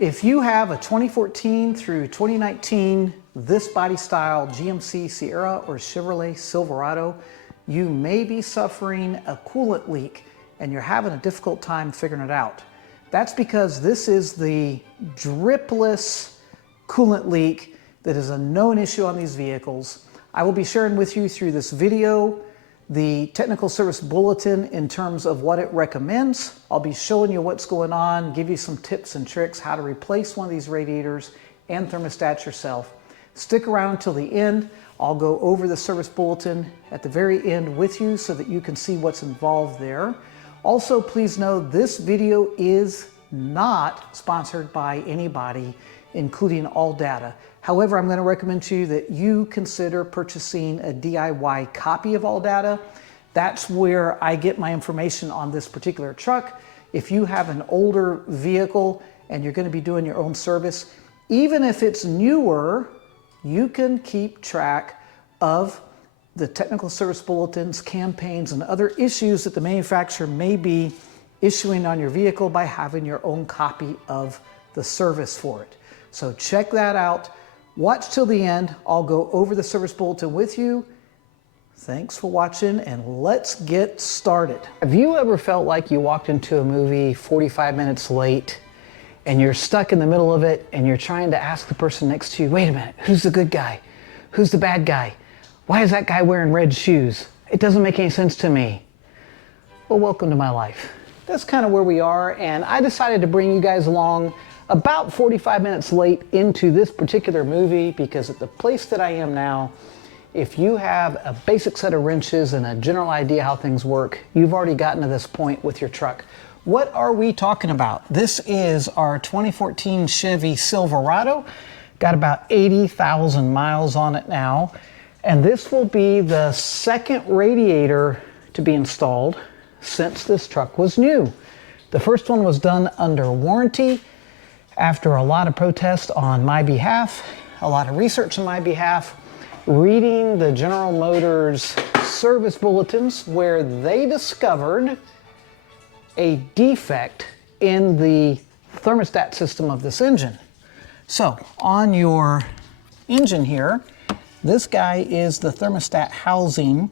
If you have a 2014 through 2019 this body style GMC Sierra or Chevrolet Silverado, you may be suffering a coolant leak and you're having a difficult time figuring it out. That's because this is the dripless coolant leak that is a known issue on these vehicles. I will be sharing with you through this video the technical service bulletin in terms of what it recommends. I'll be showing you what's going on, give you some tips and tricks how to replace one of these radiators and thermostats yourself. Stick around until the end. I'll go over the service bulletin at the very end with you so that you can see what's involved there. Also, please know this video is not sponsored by anybody, including ALLDATA. However, I'm going to recommend to you that you consider purchasing a DIY copy of ALLDATA. That's where I get my information on this particular truck. If you have an older vehicle and you're going to be doing your own service, even if it's newer, you can keep track of the technical service bulletins, campaigns, and other issues that the manufacturer may be issuing on your vehicle by having your own copy of the service for it. So check that out. Watch till the end. I'll go over the service bulletin with you. Thanks for watching, and let's get started. Have you ever felt like you walked into a movie 45 minutes late and you're stuck in the middle of it and you're trying to ask the person next to you, wait a minute, who's the good guy? Who's the bad guy? Why is that guy wearing red shoes? It doesn't make any sense to me. Well, welcome to my life. That's kind of where we are, and I decided to bring you guys along about 45 minutes late into this particular movie because at the place that I am now, if you have a basic set of wrenches and a general idea how things work, you've already gotten to this point with your truck. What are we talking about? This is our 2014 Chevy Silverado. Got about 80,000 miles on it now. And this will be the second radiator to be installed since this truck was new. The first one was done under warranty after a lot of protest on my behalf, a lot of research on my behalf, reading the General Motors service bulletins where they discovered a defect in the thermostat system of this engine. So on your engine here, this guy is the thermostat housing.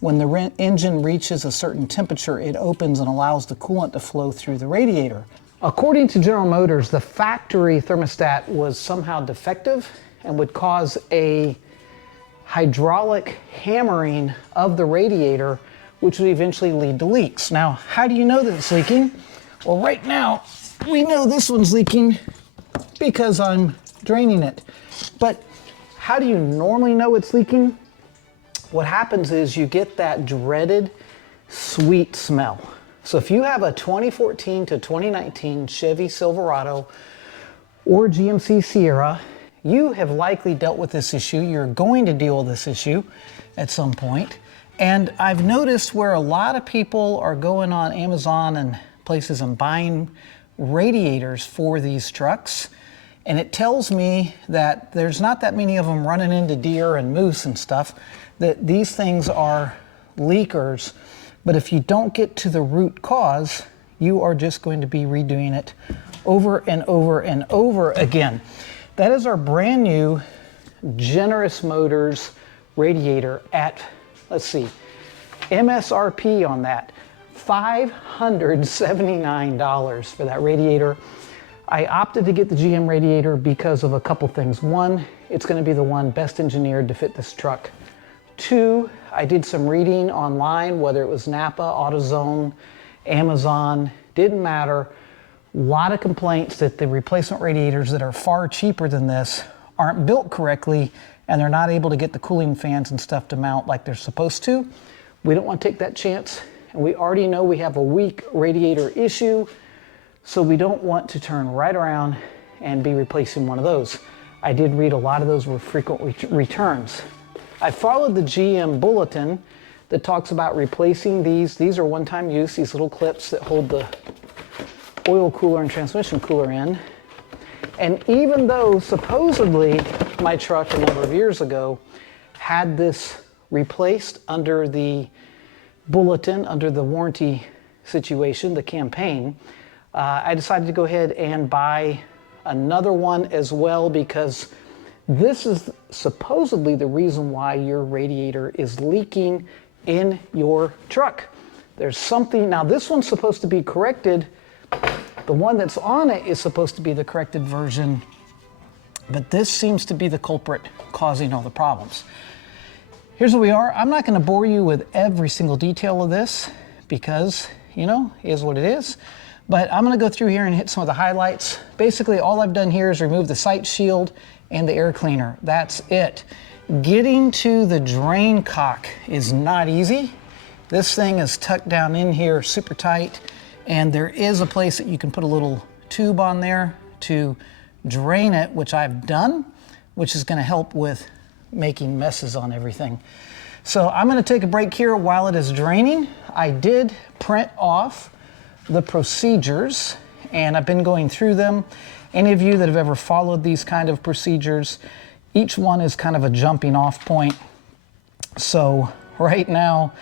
When the engine reaches a certain temperature, it opens and allows the coolant to flow through the radiator. According to General Motors, the factory thermostat was somehow defective and would cause a hydraulic hammering of the radiator, which would eventually lead to leaks. Now, how do you know that it's leaking? Well, right now, we know this one's leaking because I'm draining it. But how do you normally know it's leaking? What happens is you get that dreaded sweet smell. So if you have a 2014 to 2019 Chevy Silverado or GMC Sierra, you have likely dealt with this issue. You're going to deal with this issue at some point. And I've noticed where a lot of people are going on Amazon and places and buying radiators for these trucks. And it tells me that there's not that many of them running into deer and moose and stuff, that these things are leakers. But if you don't get to the root cause, you are just going to be redoing it over and over and over again. That is our brand new Generous Motors radiator at, let's see, MSRP on that, $579 for that radiator. I opted to get the GM radiator because of a couple things. One, it's going to be the one best engineered to fit this truck. Two, I did some reading online, whether it was Napa, AutoZone, Amazon, didn't matter. A lot of complaints that the replacement radiators that are far cheaper than this aren't built correctly and they're not able to get the cooling fans and stuff to mount like they're supposed to. We don't want to take that chance, and we already know we have a weak radiator issue, so we don't want to turn right around and be replacing one of those. I did read a lot of those were frequent returns. I followed the GM bulletin that talks about replacing these. These are one-time use, these little clips that hold the oil cooler and transmission cooler in. And even though supposedly my truck a number of years ago had this replaced under the bulletin, under the warranty situation, the campaign, I decided to go ahead and buy another one as well, because this is supposedly the reason why your radiator is leaking in your truck. There's something, now this one's supposed to be corrected. The one that's on it is supposed to be the corrected version, but this seems to be the culprit causing all the problems. Here's what we are. I'm not going to bore you with every single detail of this because, you know, it is what it is. But I'm going to go through here and hit some of the highlights. Basically, all I've done here is remove the sight shield and the air cleaner. That's it. Getting to the drain cock is not easy. This thing is tucked down in here super tight, and there is a place that you can put a little tube on there to drain it, which I've done, which is going to help with making messes on everything. So I'm going to take a break here while it is draining. I did print off the procedures and I've been going through them. Any of you that have ever followed these kind of procedures, each one is kind of a jumping off point. So right now,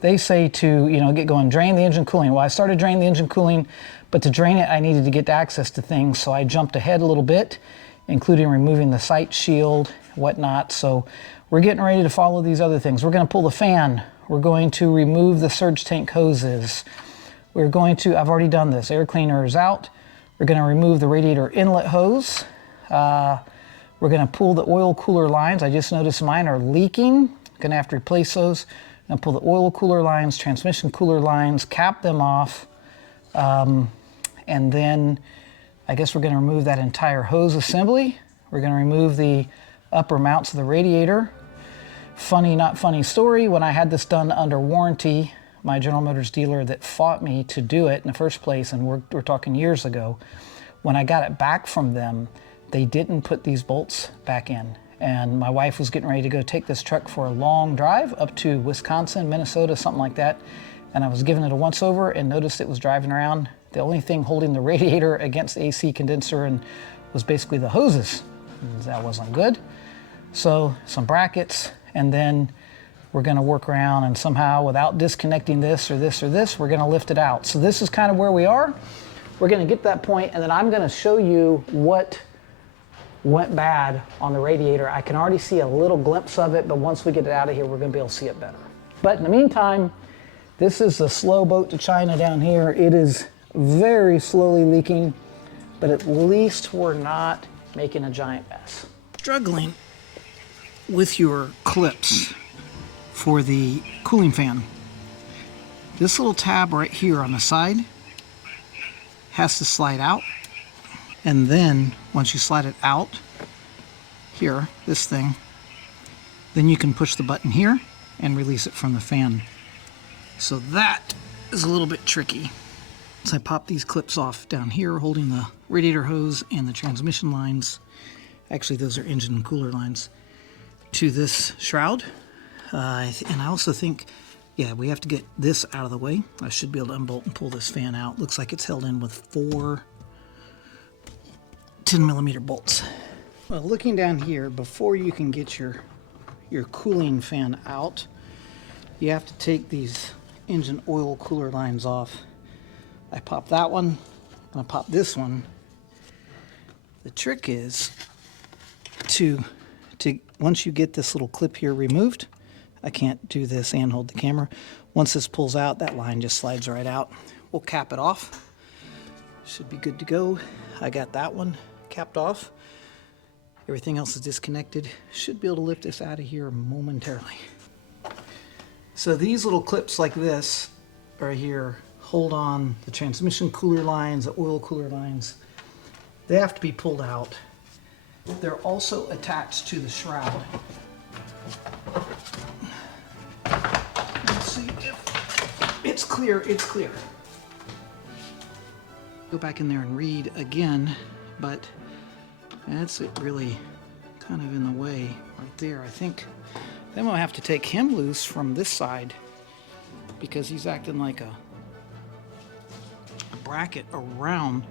they say to, you know, get going, drain the engine cooling. Well, I started draining the engine cooling, but to drain it, I needed to get access to things. So I jumped ahead a little bit, including removing the sight shield, whatnot. So we're getting ready to follow these other things. We're going to pull the fan. We're going to remove the surge tank hoses. We're going to, I've already done this, air cleaner is out. We're going to remove the radiator inlet hose. We're going to pull the oil cooler lines. I just noticed mine are leaking. Going to have to replace those. I'm going to pull the oil cooler lines, transmission cooler lines, cap them off. And then I guess we're going to remove that entire hose assembly. We're going to remove the upper mounts of the radiator. Funny, not funny story, when I had this done under warranty, my General Motors dealer that fought me to do it in the first place, and we're talking years ago, when I got it back from them, they didn't put these bolts back in. And my wife was getting ready to go take this truck for a long drive up to Wisconsin, Minnesota, something like that. And I was giving it a once over and noticed it was driving around. The only thing holding the radiator against the AC condenser and was basically the hoses. And that wasn't good. So some brackets, and then we're going to work around and somehow, without disconnecting this or this or this, we're going to lift it out. So this is kind of where we are. We're going to get to that point, and then I'm going to show you what went bad on the radiator. I can already see a little glimpse of it, but once we get it out of here, we're going to be able to see it better. But in the meantime, this is the slow boat to China down here. It is very slowly leaking, but at least we're not making a giant mess. Struggling with your clips for the cooling fan. This little tab right here on the side has to slide out, and then once you slide it out here, this thing, then you can push the button here and release it from the fan. So that is a little bit tricky. So I pop these clips off down here holding the radiator hose and the transmission lines, actually those are engine and cooler lines, to this shroud. And I also think, yeah, we have to get this out of the way. I should be able to unbolt and pull this fan out. Looks like it's held in with 4 10mm bolts. Well, looking down here, before you can get your cooling fan out, you have to take these engine oil cooler lines off. I pop that one, and I pop this one. The trick is to once you get this little clip here removed, I can't do this and hold the camera. Once this pulls out, that line just slides right out. We'll cap it off. Should be good to go. I got that one capped off. Everything else is disconnected. Should be able to lift this out of here momentarily. So these little clips like this right here hold on the transmission cooler lines, the oil cooler lines. They have to be pulled out. They're also attached to the shroud. Let's see if it's clear. It's clear. Go back in there and read again, but that's it really kind of in the way right there. I think then we'll have to take him loose from this side because he's acting like a bracket around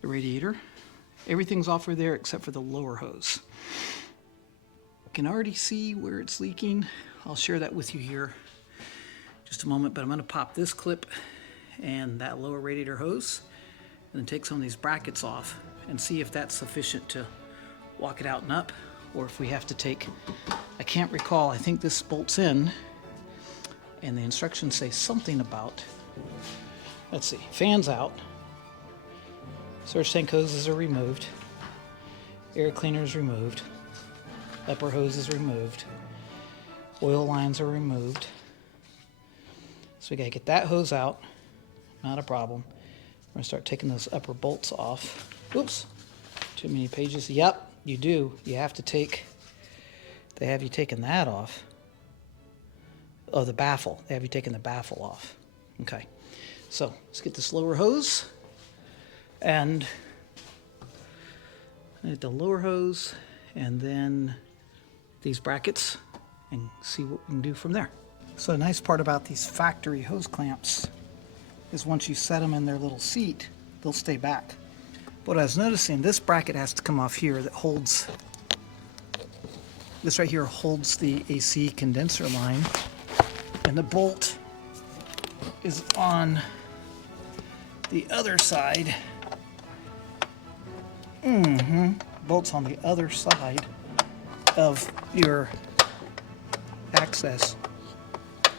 the radiator. Everything's off of there except for the lower hose. I can already see where it's leaking. I'll share that with you here in just a moment, but I'm going to pop this clip and that lower radiator hose, and then take some of these brackets off and see if that's sufficient to walk it out and up, or if we have to take, I can't recall, I think this bolts in, and the instructions say something about, let's see, fans out, surge tank hoses are removed, air cleaner is removed, upper hose is removed, oil lines are removed. So we gotta get that hose out, not a problem. We're gonna start taking those upper bolts off. Oops, too many pages. Yep, you do. You have to take, they have you taking that off. Oh, the baffle. They have you taking the baffle off. Okay, so let's get this lower hose, and get the lower hose, and then these brackets, and see what we can do from there. So the nice part about these factory hose clamps is once you set them in their little seat, they'll stay back. But I was noticing this bracket has to come off here that holds, this right here holds the AC condenser line, and the bolt is on the other side. Bolt's on the other side of your access.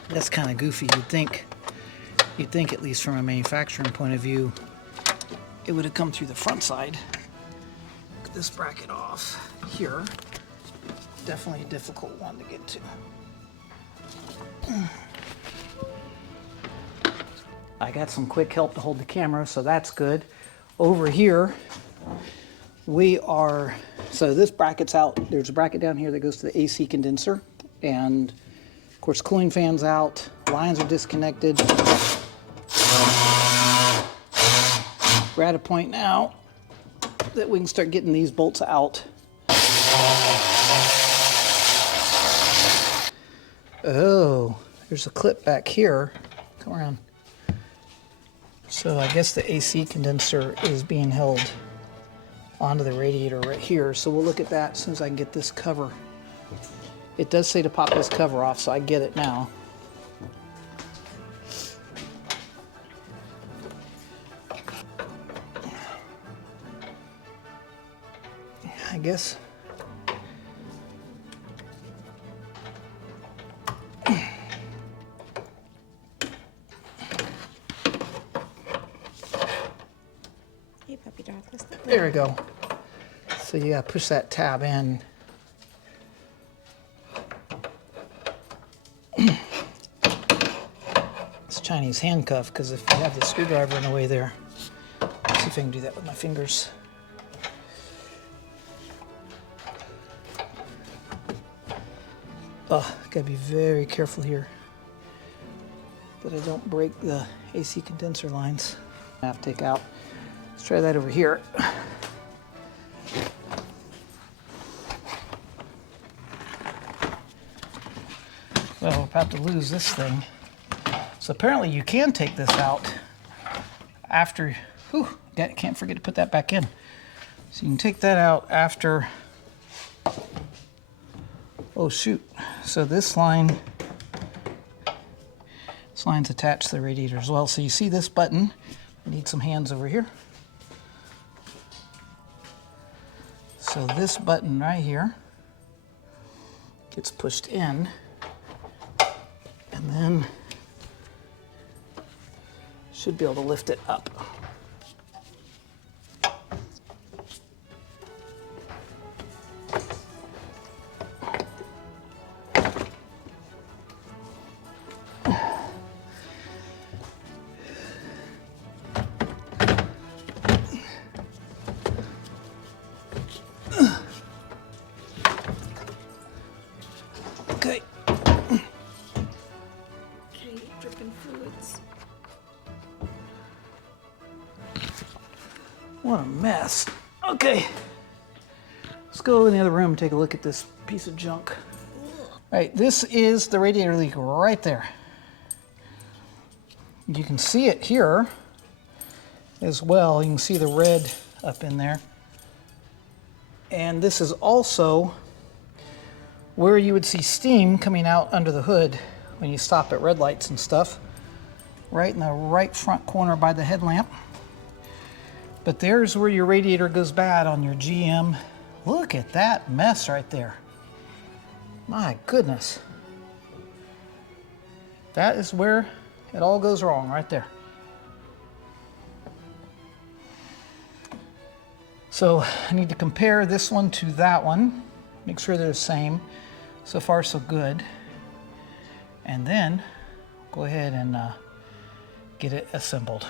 That's kind of goofy. You'd think, at least from a manufacturing point of view, it would have come through the front side. Get this bracket off here. Definitely a difficult one to get to. I got some quick help to hold the camera, so that's good. Over here, we are, so this bracket's out. There's a bracket down here that goes to the AC condenser, and of course cooling fan's out, lines are disconnected. We're at a point now that we can start getting these bolts out. Oh, there's a clip back here. Come around. So I guess the AC condenser is being held onto the radiator right here. So we'll look at that as soon as I can get this cover. It does say to pop this cover off, so I get it now. I guess. Hey, puppy dog, let's look. There we go. So you gotta push that tab in. It's a Chinese handcuff, because if you have the screwdriver in the way there, let's see if I can do that with my fingers. Oh, gotta be very careful here that I don't break the AC condenser lines. I have to take out. Let's try that over here. Well, we're about to lose this thing. So apparently you can take this out after, can't forget to put that back in. So you can take that out after, oh shoot. So this line's attached to the radiator as well. So you see this button, I need some hands over here. So this button right here gets pushed in, and then should be able to lift it up. Okay. Okay, dripping fluids. What a mess. Okay. Let's go in the other room and take a look at this piece of junk. All right, this is the radiator leak right there. You can see it here as well. You can see the red up in there. And this is also where you would see steam coming out under the hood when you stop at red lights and stuff. Right in the right front corner by the headlamp. But there's where your radiator goes bad on your GM. Look at that mess right there. My goodness. That is where it all goes wrong, right there. So I need to compare this one to that one, make sure they're the same. So far, so good. And then go ahead and get it assembled.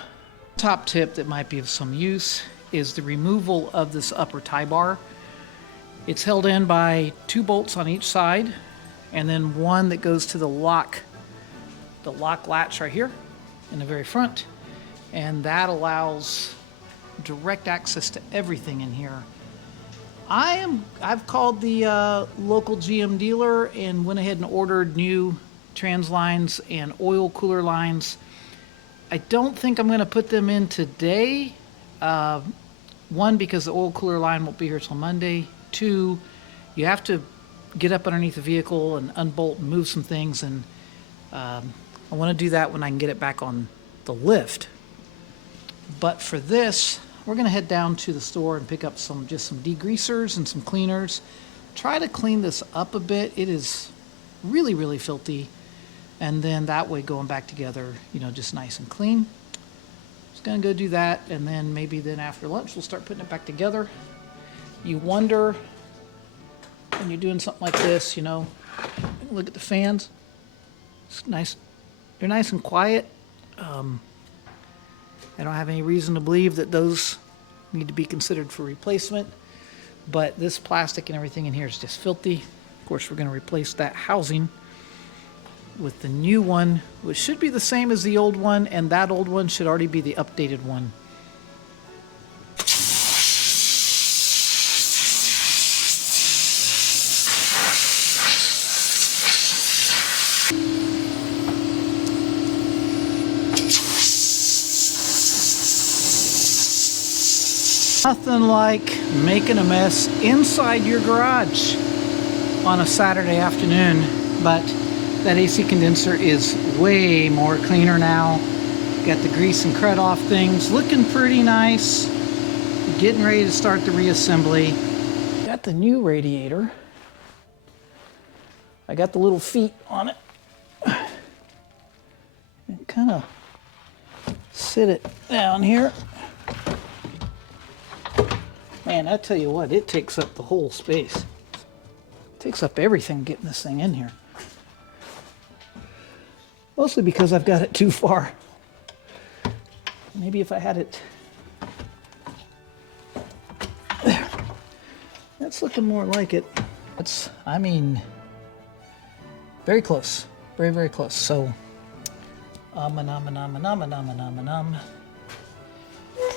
Top tip that might be of some use is the removal of this upper tie bar. It's held in by 2 bolts on each side, and then one that goes to the lock latch right here in the very front, and that allows direct access to everything in here. I've called the local GM dealer and went ahead and ordered new trans lines and oil cooler lines. I don't think I'm going to put them in today. One, because the oil cooler line won't be here till Monday. 2, you have to get up underneath the vehicle and unbolt and move some things, and I want to do that when I can get it back on the lift. But for this, we're going to head down to the store and pick up just some degreasers and some cleaners. Try to clean this up a bit. It is really, really filthy. And then that way going back together, you know, just nice and clean. Just going to go do that, and then maybe then after lunch we'll start putting it back together. You wonder when you're doing something like this, you know, look at the fans. It's nice. They're nice and quiet. I don't have any reason to believe that those need to be considered for replacement, but this plastic and everything in here is just filthy. Of course, we're going to replace that housing with the new one, which should be the same as the old one, and that old one should already be the updated one. Nothing like making a mess inside your garage on a Saturday afternoon, but that AC condenser is way more cleaner now. Got the grease and crud off things, looking pretty nice. Getting ready to start the reassembly. Got the new radiator. I got the little feet on it. And kind of sit it down here. Man, I tell you what, it takes up the whole space. It takes up everything getting this thing in here. Mostly because I've got it too far. Maybe if I had it there. That's looking more like it. It's, I mean, very close. Very, very close. So,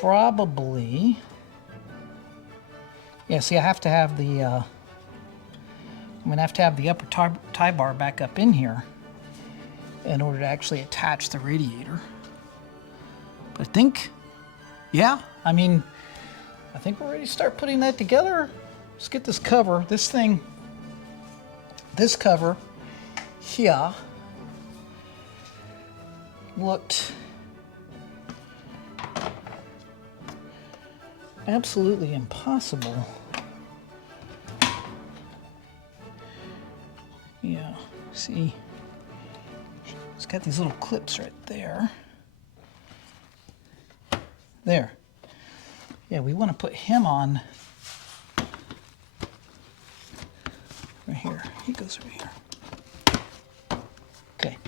probably. Yeah, see, I have to have the, I'm gonna have to have the upper tie bar back up in here in order to actually attach the radiator. But I think, yeah, I mean, I think we're ready to start putting that together. Let's get this cover, this cover here looked absolutely impossible. Yeah, see, it's got these little clips right there. There. Yeah, we want to put him on right here. He goes over here. Okay.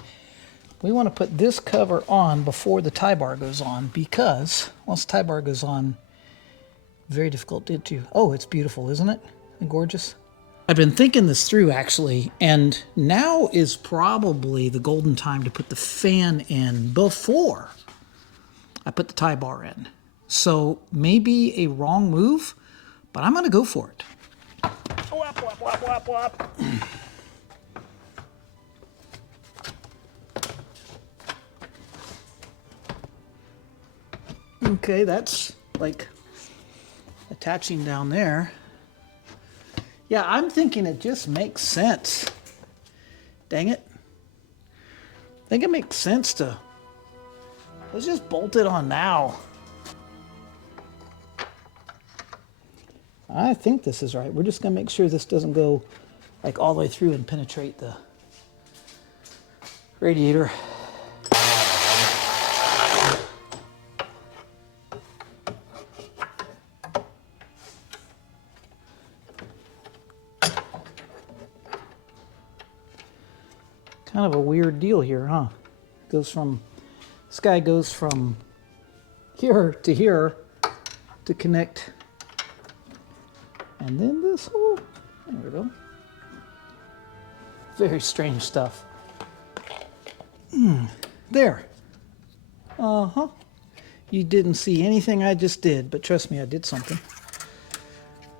We want to put this cover on before the tie bar goes on, because once the tie bar goes on, very difficult to do. Oh, it's beautiful, isn't it? And gorgeous. I've been thinking this through, actually, and now is probably the golden time to put the fan in before I put the tie bar in. So maybe a wrong move, but I'm going to go for it. Whop, whop, whop, whop, whop. Okay, that's like attaching down there. Yeah, I'm thinking it just makes sense. Dang it. I think it makes sense to, let's just bolt it on now. I think this is right. We're just gonna make sure this doesn't go like all the way through and penetrate the radiator. Kind of a weird deal here, huh? This guy goes from here to connect. And then this hole, there we go. Very strange stuff. There. Uh-huh. You didn't see anything I just did, but trust me, I did something.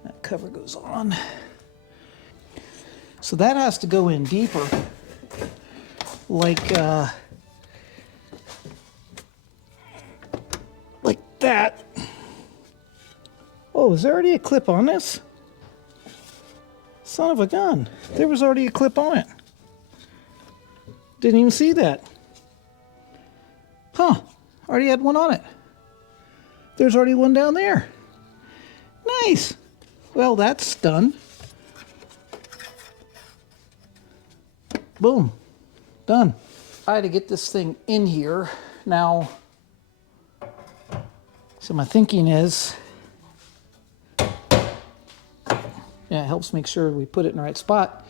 That cover goes on. So that has to go in deeper. Like that. Oh, is there already a clip on this? Son of a gun. There was already a clip on it. Didn't even see that. Huh. Already had one on it. There's already one down there. Nice. Well, that's done. Boom. Done. I had to get this thing in here. Now, so my thinking is, yeah, it helps make sure we put it in the right spot.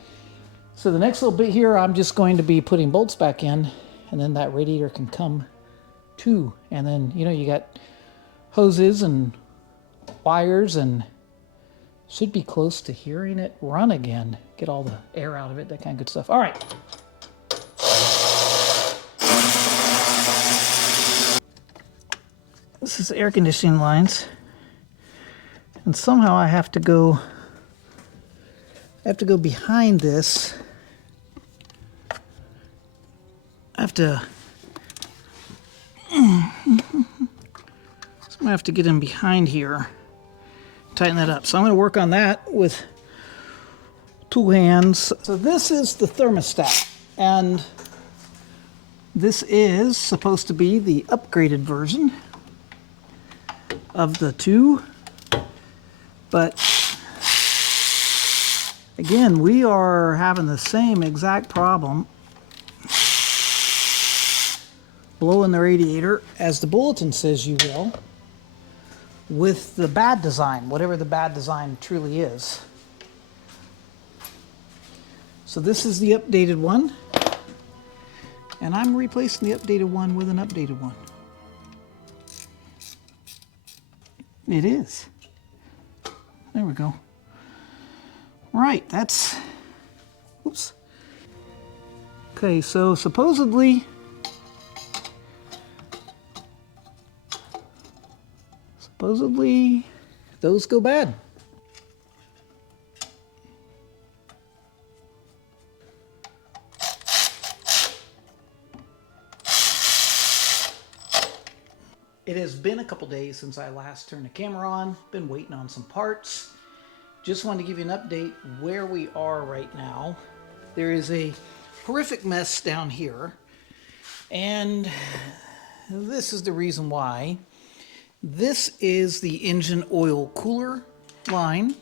So the next little bit here, I'm just going to be putting bolts back in, and then that radiator can come to. And then, you know, you got hoses and wires, and should be close to hearing it run again. Get all the air out of it, that kind of good stuff. All right. This is air conditioning lines. And somehow I have to go behind this. I have to get in behind here, tighten that up. So I'm going to work on that with two hands. So this is the thermostat, and this is supposed to be the upgraded version of the two, but again, we are having the same exact problem blowing the radiator, as the bulletin says you will, with the bad design, whatever the bad design truly is. So this is the updated one, and I'm replacing the updated one with an updated one. It is. There we go. Right, that's, oops. Okay, so supposedly those go bad. It has been a couple days since I last turned the camera on. Been waiting on some parts. Just wanted to give you an update where we are right now. There is a horrific mess down here, and this is the reason why. This is the engine oil cooler line.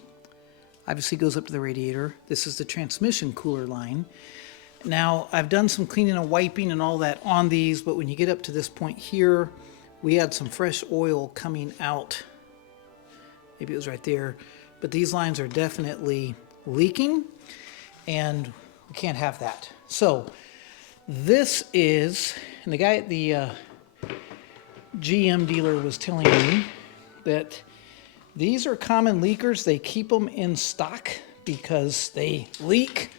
Obviously goes up to the radiator. This is the transmission cooler line. Now, I've done some cleaning and wiping and all that on these, but when you get up to this point here, we had some fresh oil coming out. Maybe it was right there. But these lines are definitely leaking, and we can't have that. So this is, and the guy at the GM dealer was telling me that these are common leakers. They keep them in stock because they leak,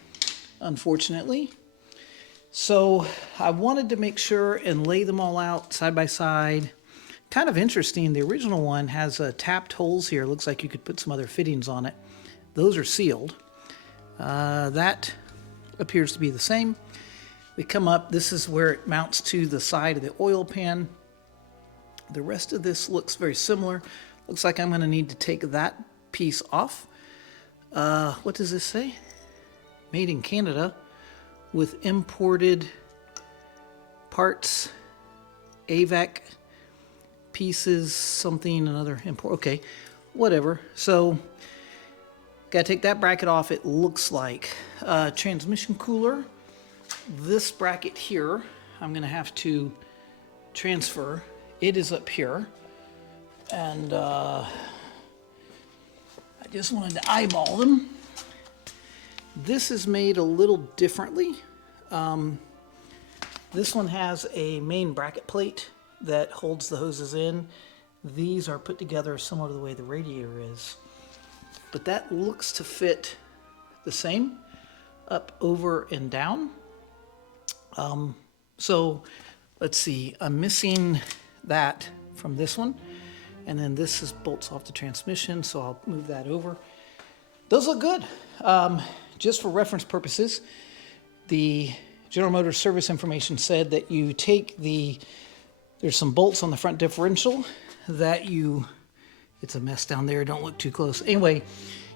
unfortunately. So I wanted to make sure and lay them all out side by side. Kind of interesting, the original one has tapped holes here. Looks like you could put some other fittings on it. Those are sealed. That appears to be the same. We come up, this is where it mounts to the side of the oil pan. The rest of this looks very similar. Looks like I'm going to need to take that piece off. What does this say? Made in Canada with imported parts, AVAC pieces, something, another import. Okay, whatever. So Gotta take that bracket off. It looks like transmission cooler. This bracket here, I'm gonna have to transfer. It is up here. And I just wanted to eyeball them. This is made a little differently. This one has a main bracket plate that holds the hoses in. These are put together similar to the way the radiator is. But that looks to fit the same, up, over, and down. So let's see, I'm missing that from this one. And then this is bolts off the transmission, so I'll move that over. Those look good. Just for reference purposes, the General Motors service information said that you take there's some bolts on the front differential that it's a mess down there, don't look too close. Anyway,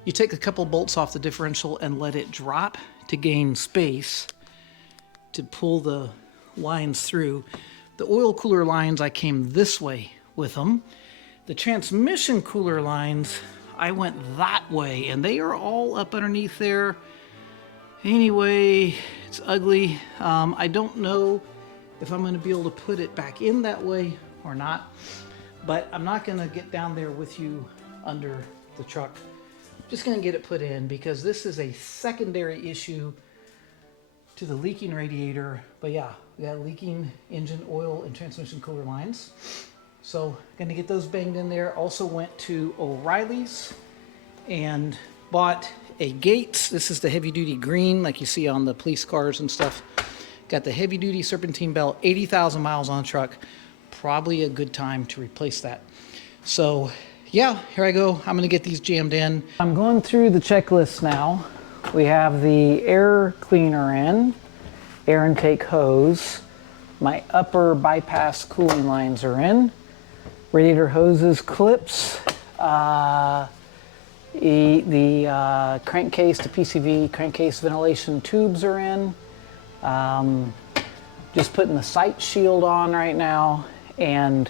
you take a couple bolts off the differential and let it drop to gain space to pull the lines through. The oil cooler lines, I came this way with them. The transmission cooler lines, I went that way, and they are all up underneath there. Anyway, it's ugly. I don't know if I'm gonna be able to put it back in that way or not, but I'm not gonna get down there with you under the truck. I'm just gonna get it put in because this is a secondary issue to the leaking radiator. But yeah, we got leaking engine oil and transmission cooler lines. So gonna get those banged in there. Also went to O'Reilly's and bought a Gates. This is the heavy duty green like you see on the police cars and stuff. Got the heavy duty serpentine belt, 80,000 miles on the truck. Probably a good time to replace that. So yeah, here I go. I'm gonna get these jammed in. I'm going through the checklist now. We have the air cleaner in, air intake hose. My upper bypass cooling lines are in. Radiator hoses, clips, the crankcase to PCV, crankcase ventilation tubes are in. Just putting the sight shield on right now. And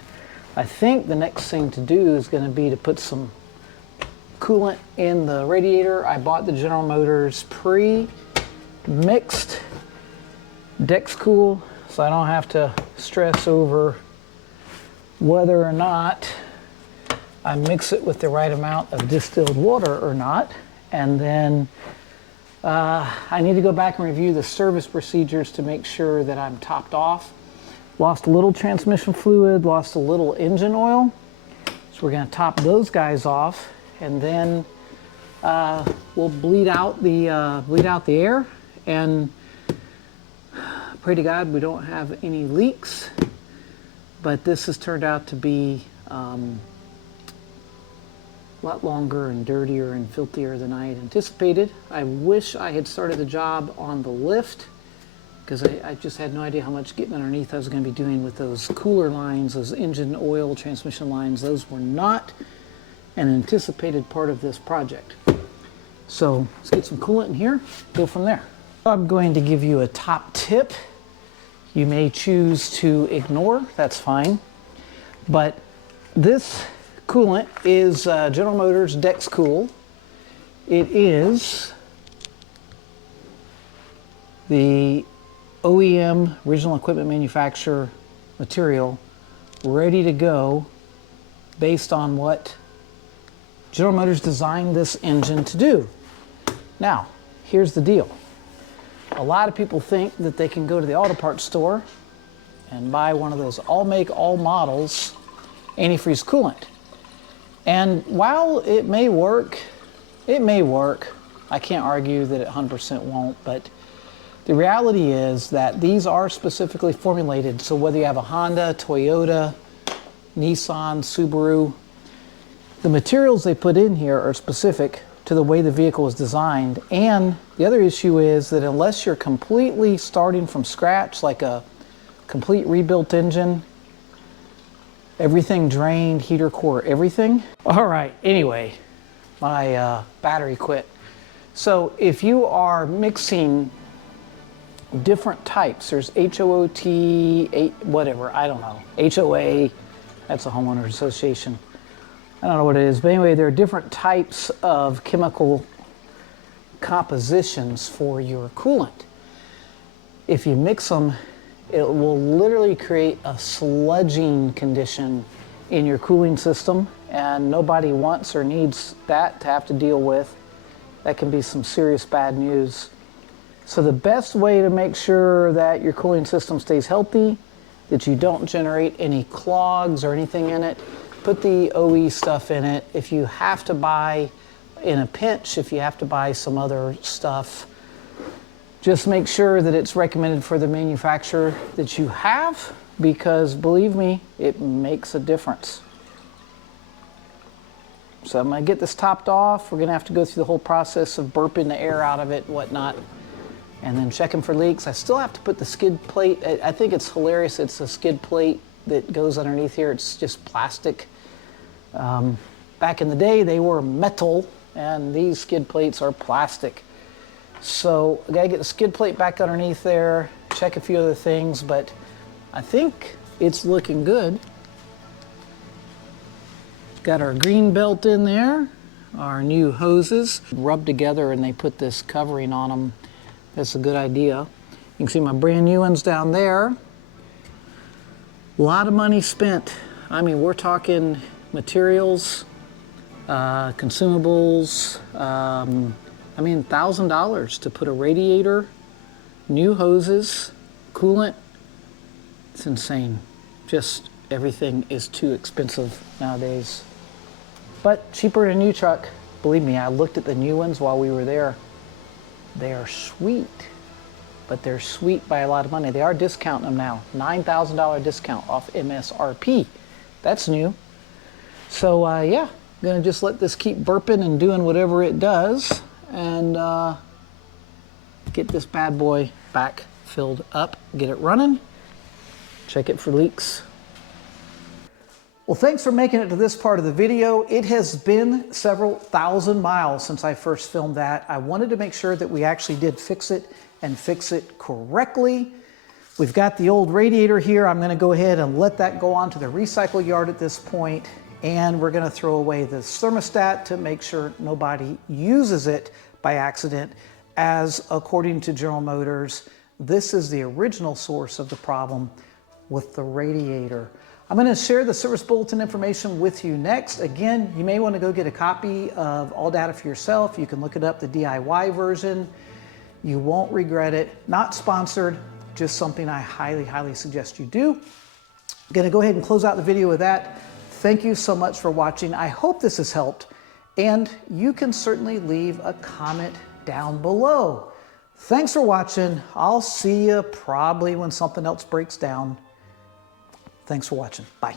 I think the next thing to do is gonna be to put some coolant in the radiator. I bought the General Motors pre-mixed Dex Cool, so I don't have to stress over whether or not I mix it with the right amount of distilled water or not. And then I need to go back and review the service procedures to make sure that I'm topped off. Lost a little transmission fluid, lost a little engine oil. So we're gonna top those guys off, and then we'll bleed out the air and pray to God we don't have any leaks. But this has turned out to be a lot longer and dirtier and filthier than I had anticipated. I wish I had started the job on the lift because I just had no idea how much getting underneath I was going to be doing with those cooler lines, those engine oil transmission lines. Those were not an anticipated part of this project. So let's get some coolant in here, go from there. I'm going to give you a top tip. You may choose to ignore, that's fine. But this coolant is General Motors Dex Cool. It is the OEM, original equipment manufacturer material, ready to go based on what General Motors designed this engine to do. Now, here's the deal. A lot of people think that they can go to the auto parts store and buy one of those all make, all models antifreeze coolant. And while it may work, I can't argue that it 100% won't, but the reality is that these are specifically formulated, so whether you have a Honda, Toyota, Nissan, Subaru, the materials they put in here are specific to the way the vehicle is designed. And the other issue is that unless you're completely starting from scratch, like a complete rebuilt engine, everything drained, heater core, everything. All right, anyway, my battery quit. So if you are mixing different types, there's HOOT, whatever, I don't know, HOA, that's a homeowners association. I don't know what it is, but anyway, there are different types of chemical compositions for your coolant. If you mix them, it will literally create a sludging condition in your cooling system, and nobody wants or needs that to have to deal with. That can be some serious bad news. So the best way to make sure that your cooling system stays healthy, that you don't generate any clogs or anything in it, put the OE stuff in it. If you have to buy, in a pinch, if you have to buy some other stuff, just make sure that it's recommended for the manufacturer that you have, because believe me, it makes a difference. So I'm gonna get this topped off. We're gonna have to go through the whole process of burping the air out of it and whatnot, and then checking for leaks. I still have to put the skid plate. I think it's hilarious. It's a skid plate that goes underneath here. It's just plastic. Back in the day, they were metal, and these skid plates are plastic. So I gotta get the skid plate back underneath there, check a few other things, but I think it's looking good. Got our green belt in there, our new hoses rubbed together, and they put this covering on them. That's a good idea. You can see my brand new ones down there. A lot of money spent. I mean, we're talking materials, consumables, I mean, $1,000 to put a radiator, new hoses, coolant. It's insane. Just everything is too expensive nowadays. But cheaper than a new truck. Believe me, I looked at the new ones while we were there. They are sweet, but they're sweet by a lot of money. They are discounting them now. $9,000 discount off MSRP. That's new. So yeah, I'm gonna just let this keep burping and doing whatever it does, and get this bad boy back filled up, get it running, check it for leaks. Well, thanks for making it to this part of the video. It has been several thousand miles since I first filmed that. I wanted to make sure that we actually did fix it and fix it correctly. We've got the old radiator here. I'm gonna go ahead and let that go on to the recycle yard at this point, and we're gonna throw away this thermostat to make sure nobody uses it by accident, as according to General Motors, this is the original source of the problem with the radiator. I'm going to share the service bulletin information with you next. Again, you may want to go get a copy of all data for yourself. You can look it up, the DIY version. You won't regret it. Not sponsored, just something I highly, highly suggest you do. I'm going to go ahead and close out the video with that. Thank you so much for watching. I hope this has helped, and you can certainly leave a comment down below. Thanks for watching. I'll see you probably when something else breaks down. Thanks for watching. Bye.